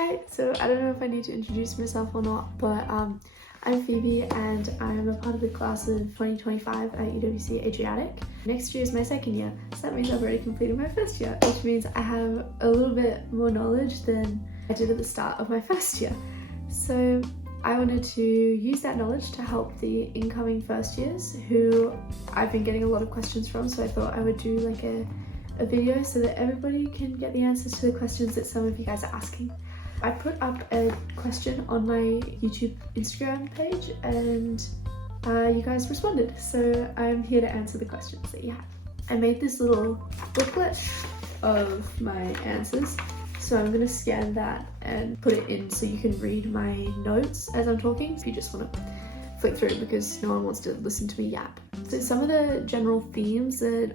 Hi, so I don't know if I need to introduce myself or not, but I'm Phoebe and I'm a part of the class of 2025 at UWC Adriatic. Next year is my second year, so that means I've already completed my first year, which means I have a little bit more knowledge than I did at the start of my first year. So I wanted to use that knowledge to help the incoming first years who I've been getting a lot of questions from, so I thought I would do like a video so that everybody can get the answers to the questions that some of you guys are asking. I put up a question on my YouTube Instagram page and you guys responded, so I'm here to answer the questions that you have. I made this little booklet of my answers, so I'm going to scan that and put it in so you can read my notes as I'm talking if you just want to flick through, because no one wants to listen to me yap. So some of the general themes that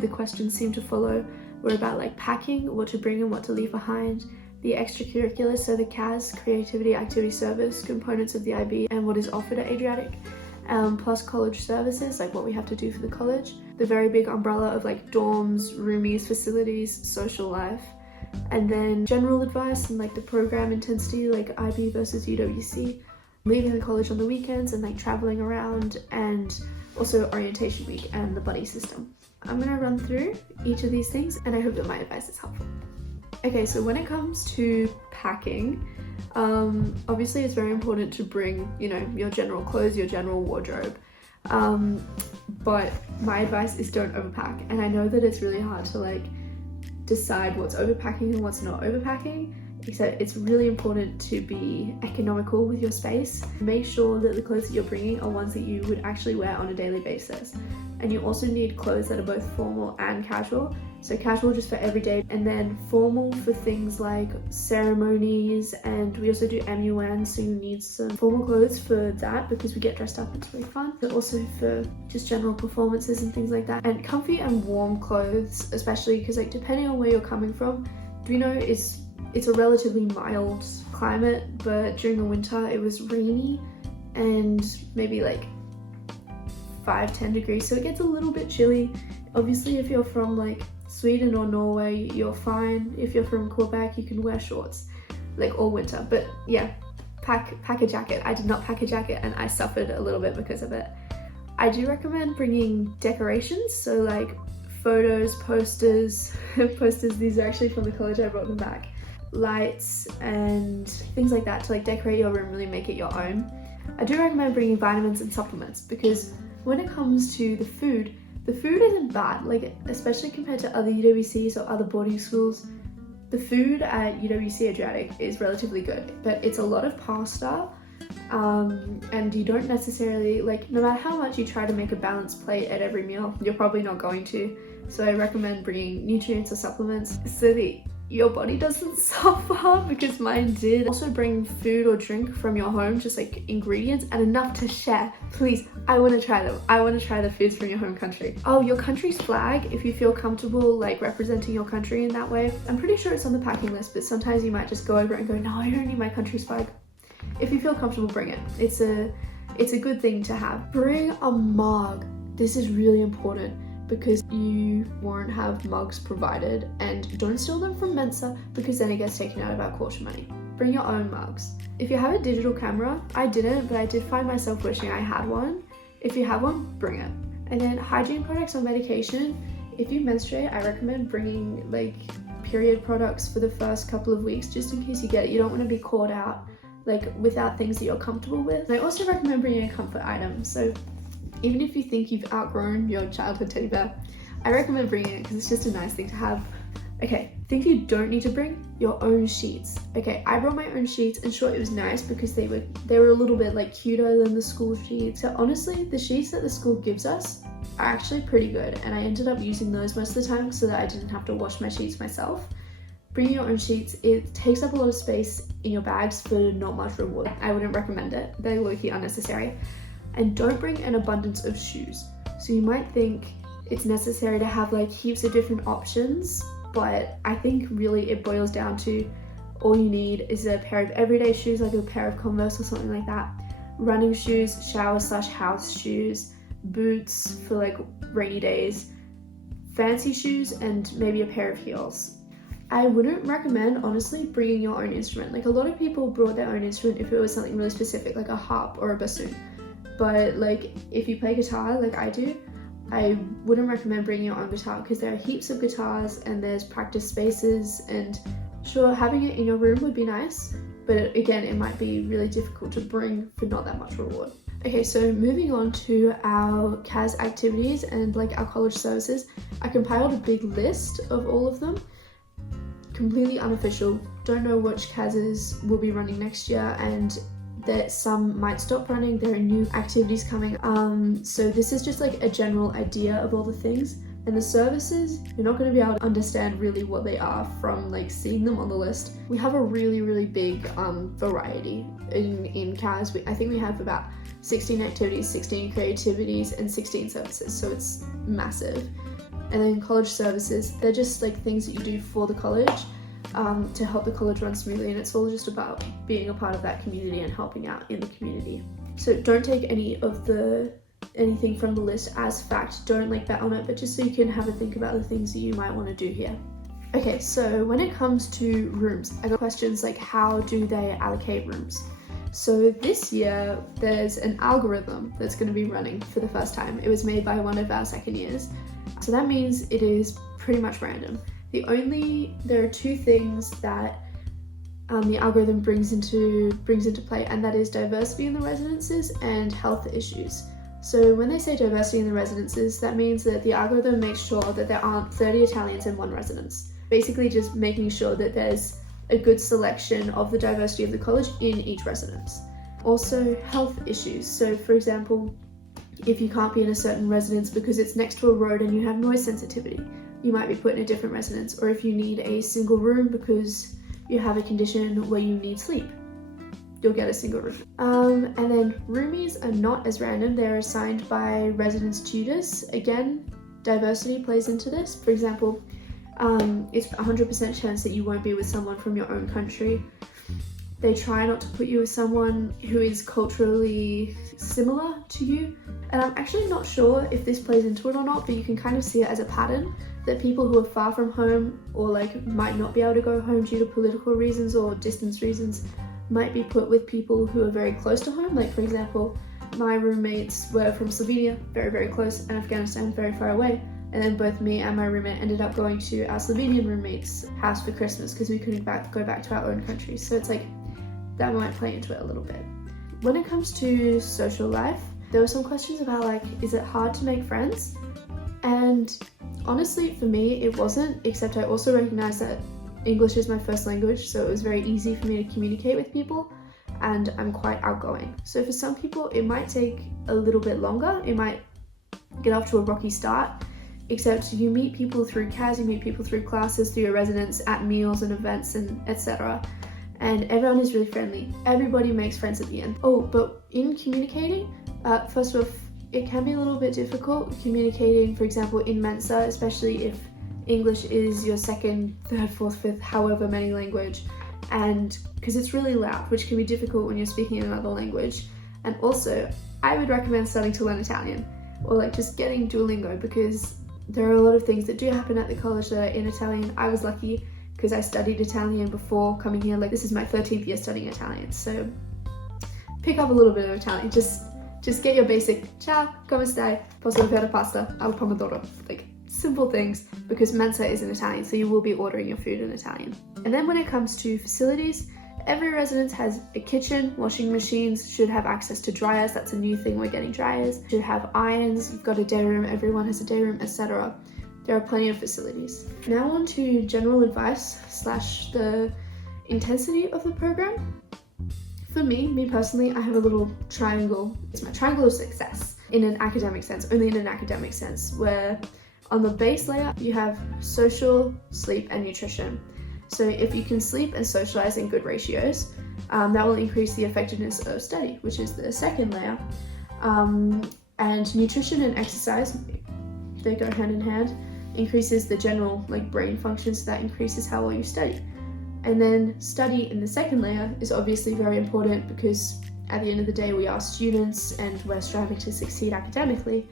the questions seem to follow were about like packing, what to bring and what to leave behind, the extracurriculars, so the CAS, creativity, activity, service, components of the IB and what is offered at Adriatic, plus college services, like what we have to do for the college, the very big umbrella of like dorms, roomies, facilities, social life, and then general advice and like the program intensity, like IB versus UWC, leaving the college on the weekends and like traveling around, and also orientation week and the buddy system. I'm gonna run through each of these things and I hope that my advice is helpful. Okay, so when it comes to packing, obviously it's very important to bring, you know, your general clothes, your general wardrobe, but my advice is don't overpack. And I know that it's really hard to like decide what's overpacking and what's not overpacking, except it's really important to be economical with your space. Make sure that the clothes that you're bringing are ones that you would actually wear on a daily basis. And you also need clothes that are both formal and casual. So casual just for everyday, and then formal for things like ceremonies, and we also do MUN, so you need some formal clothes for that because we get dressed up, it's really fun. But also for just general performances and things like that. And comfy and warm clothes, especially because like depending on where you're coming from, do you know it's a relatively mild climate, but during the winter it was rainy and maybe like 5-10 degrees, so it gets a little bit chilly. Obviously if you're from like Sweden or Norway, you're fine. If you're from Quebec, you can wear shorts like all winter. But yeah, pack a jacket. I did not pack a jacket and I suffered a little bit because of it. I do recommend bringing decorations, so like photos, posters, these are actually from the college, I brought them back, lights and things like that to like decorate your room, really make it your own. I do recommend bringing vitamins and supplements, because when it comes to the food isn't bad, like especially compared to other UWCs or other boarding schools. The food at UWC Adriatic is relatively good, but it's a lot of pasta, and you don't necessarily, like, no matter how much you try to make a balanced plate at every meal, you're probably not going to. So I recommend bringing nutrients or supplements so that your body doesn't suffer, because mine did. Also bring food or drink from your home, just like ingredients, and enough to share. Please, I want to try them. I want to try the foods from your home country. Oh, your country's flag, if you feel comfortable like representing your country in that way. I'm pretty sure it's on the packing list, but sometimes you might just go over it and go, no, I don't need my country's flag. If you feel comfortable, bring it. It's a good thing to have. Bring a mug. This is really important, because you won't have mugs provided, and don't steal them from Mensa, because then it gets taken out of our caution money. Bring your own mugs. If you have a digital camera, I didn't, but I did find myself wishing I had one. If you have one, bring it. And then hygiene products or medication. If you menstruate, I recommend bringing like period products for the first couple of weeks, just in case you get it. You don't want to be caught out like without things that you're comfortable with. And I also recommend bringing a comfort item. So even if you think you've outgrown your childhood teddy bear, I recommend bringing it because it's just a nice thing to have. Okay, things you don't need to bring: your own sheets. Okay, I brought my own sheets, and sure, it was nice because they were a little bit like cuter than the school sheets. So honestly, the sheets that the school gives us are actually pretty good, and I ended up using those most of the time so that I didn't have to wash my sheets myself. Bringing your own sheets, it takes up a lot of space in your bags for not much reward. I wouldn't recommend it. They're low-key unnecessary. And don't bring an abundance of shoes. So you might think it's necessary to have like heaps of different options, but I think really it boils down to all you need is a pair of everyday shoes, like a pair of Converse or something like that, running shoes, shower/house shoes, boots for like rainy days, fancy shoes, and maybe a pair of heels. I wouldn't recommend, honestly, bringing your own instrument. Like, a lot of people brought their own instrument if it was something really specific, like a harp or a bassoon. But like, if you play guitar like I do, I wouldn't recommend bringing your own guitar, because there are heaps of guitars and there's practice spaces, and sure, having it in your room would be nice, but again, it might be really difficult to bring for not that much reward. Okay, so moving on to our CAS activities and like our college services, I compiled a big list of all of them. Completely unofficial, don't know which CASs will be running next year, and that some might stop running. There are new activities coming. So this is just like a general idea of all the things. And the services, you're not going to be able to understand really what they are from like seeing them on the list. We have a really big variety in CAS. I think we have about 16 activities, 16 creativities, and 16 services, so it's massive. And then college services, they're just like things that you do for the college to help the college run smoothly, and it's all just about being a part of that community and helping out in the community. So don't take anything from the list as fact, don't like bet on it, but just so you can have a think about the things that you might want to do here. Okay, so when it comes to rooms, I got questions like, how do they allocate rooms? So this year there's an algorithm that's going to be running for the first time. It was made by one of our second years, so that means it is pretty much random. There are two things that the algorithm brings into play, and that is diversity in the residences and health issues. So when they say diversity in the residences, that means that the algorithm makes sure that there aren't 30 Italians in one residence. Basically just making sure that there's a good selection of the diversity of the college in each residence. Also, health issues. So for example, if you can't be in a certain residence because it's next to a road and you have noise sensitivity, you might be put in a different residence. Or if you need a single room because you have a condition where you need sleep, you'll get a single room. And then roomies are not as random. They're assigned by residence tutors. Again, diversity plays into this. For example, it's 100% chance that you won't be with someone from your own country. They try not to put you with someone who is culturally similar to you. And I'm actually not sure if this plays into it or not, but you can kind of see it as a pattern that people who are far from home or like might not be able to go home due to political reasons or distance reasons might be put with people who are very close to home. Like for example, my roommates were from Slovenia, very close, and Afghanistan, very far away. And then both me and my roommate ended up going to our Slovenian roommate's house for Christmas because we couldn't go back to our own country. So it's like, that might play into it a little bit. When it comes to social life, there were some questions about like, is it hard to make friends? And honestly, for me, it wasn't, except I also recognized that English is my first language, so it was very easy for me to communicate with people, and I'm quite outgoing. So for some people, it might take a little bit longer. It might get off to a rocky start, except you meet people through CAS, you meet people through classes, through your residence, at meals and events and etc. And everyone is really friendly. Everybody makes friends at the end. Oh, but in communicating, first off, it can be a little bit difficult communicating, for example, in Mensa, especially if English is your second, third, fourth, fifth, however many language, and because it's really loud, which can be difficult when you're speaking in another language. And also, I would recommend starting to learn Italian, or like just getting Duolingo, because there are a lot of things that do happen at the college that are in Italian. I was lucky because I studied Italian before coming here. Like this is my 13th year studying Italian, so pick up a little bit of Italian. Just get your basic ciao, come stai, posso avere pasta al pomodoro, like simple things, because Mensa is in Italian, so you will be ordering your food in Italian. And then when it comes to facilities, every residence has a kitchen, washing machines, should have access to dryers. That's a new thing, we're getting dryers. Should have irons, you've got a day room, everyone has a day room, etc. There are plenty of facilities. Now on to general advice / the intensity of the program. For me personally, I have a little triangle. It's my triangle of success in an academic sense, only in an academic sense, where on the base layer, you have social, sleep, and nutrition. So if you can sleep and socialize in good ratios, that will increase the effectiveness of study, which is the second layer. And nutrition and exercise, they go hand in hand, increases the general like brain function, so that increases how well you study. And then study in the second layer is obviously very important because at the end of the day, we are students and we're striving to succeed academically.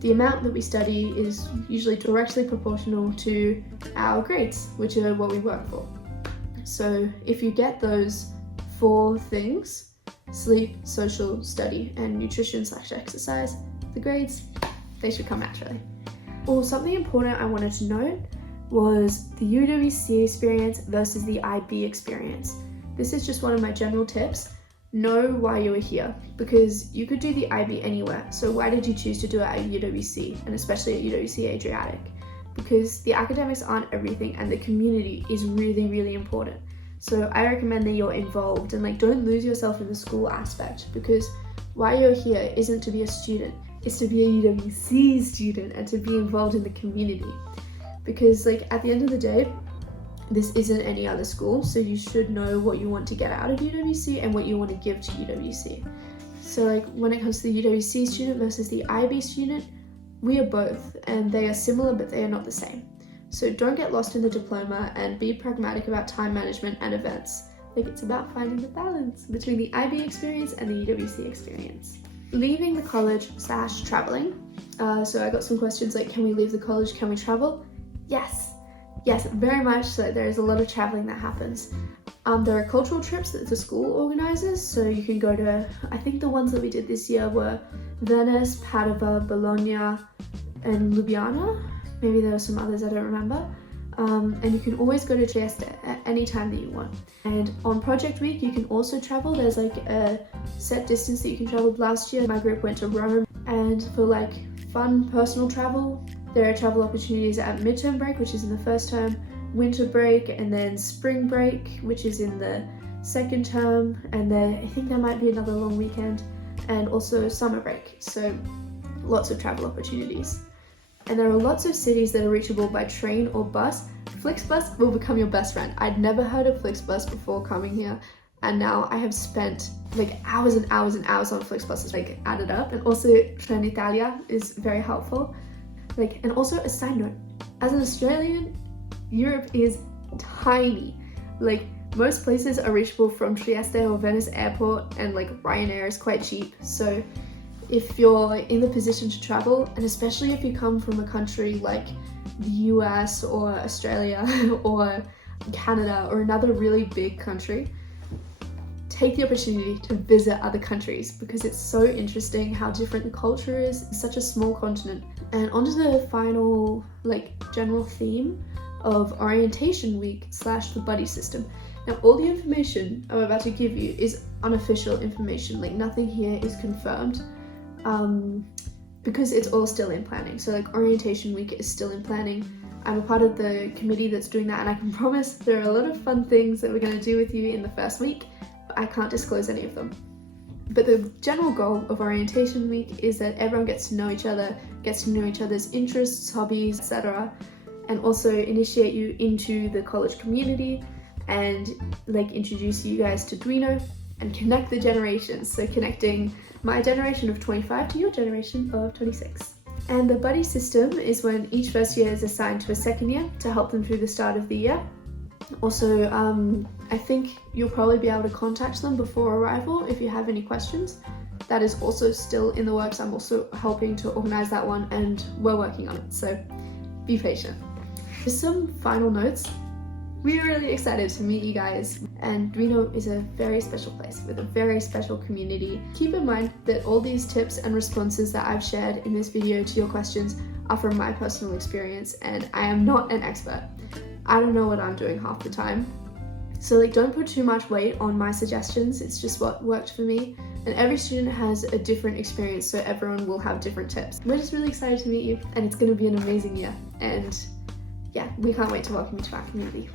the amount that we study is usually directly proportional to our grades, which are what we work for. So if you get those 4 things, sleep, social, study, and nutrition/exercise, the grades, they should come naturally. Well, something important I wanted to note was the UWC experience versus the IB experience. This is just one of my general tips. Know why you were here, because you could do the IB anywhere. So why did you choose to do it at UWC, and especially at UWC Adriatic? Because the academics aren't everything, and the community is really, really important. So I recommend that you're involved and like don't lose yourself in the school aspect, because why you're here isn't to be a student, it's to be a UWC student and to be involved in the community. Because like at the end of the day, this isn't any other school, so you should know what you want to get out of UWC and what you want to give to UWC. So like when it comes to the UWC student versus the IB student, we are both, and they are similar but they are not the same. So don't get lost in the diploma and be pragmatic about time management and events. Like it's about finding the balance between the IB experience and the UWC experience. Leaving the college/traveling. So I got some questions like, can we leave the college, can we travel? Yes, very much so. There is a lot of traveling that happens. There are cultural trips that the school organizes, so you can go to, I think the ones that we did this year were Venice, Padova, Bologna, and Ljubljana. Maybe there are some others I don't remember. And you can always go to Trieste at any time that you want. And on project week, you can also travel. There's like a set distance that you can travel. Last year, my group went to Rome. And for like fun personal travel, there are travel opportunities at midterm break, which is in the first term, winter break, and then spring break, which is in the second term, and then I think there might be another long weekend, and also summer break. So lots of travel opportunities. And there are lots of cities that are reachable by train or bus. Flixbus will become your best friend. I'd never heard of Flixbus before coming here, and now I have spent like hours and hours and hours on Flixbuses, like added up. And also Trenitalia is very helpful. Like, and also a side note, as an Australian, Europe is tiny. Like most places are reachable from Trieste or Venice airport, and like Ryanair is quite cheap. So if you're in the position to travel, and especially if you come from a country like the US or Australia or Canada or another really big country, take the opportunity to visit other countries, because it's so interesting how different the culture is. It's such a small continent. And onto the final like general theme of orientation week / the buddy system. Now all the information I'm about to give you is unofficial information, like nothing here is confirmed, because it's all still in planning. So like orientation week is still in planning. I'm a part of the committee that's doing that, and I can promise there are a lot of fun things that we're going to do with you in the first week, but I can't disclose any of them. But the general goal of orientation week is that everyone gets to know each other, gets to know each other's interests, hobbies, etc., and also initiate you into the college community and like introduce you guys to Duino and connect the generations. So connecting my generation of 25 to your generation of 26. And the buddy system is when each first year is assigned to a second year to help them through the start of the year. Also, I think you'll probably be able to contact them before arrival if you have any questions. That is also still in the works. I'm also helping to organize that one, and we're working on it, so be patient. Just some final notes. We're really excited to meet you guys, and Duino is a very special place with a very special community. Keep in mind that all these tips and responses that I've shared in this video to your questions are from my personal experience, and I am not an expert. I don't know what I'm doing half the time. So like don't put too much weight on my suggestions, it's just what worked for me. And every student has a different experience, so everyone will have different tips. We're just really excited to meet you, and it's going to be an amazing year. And yeah, we can't wait to welcome you to our community.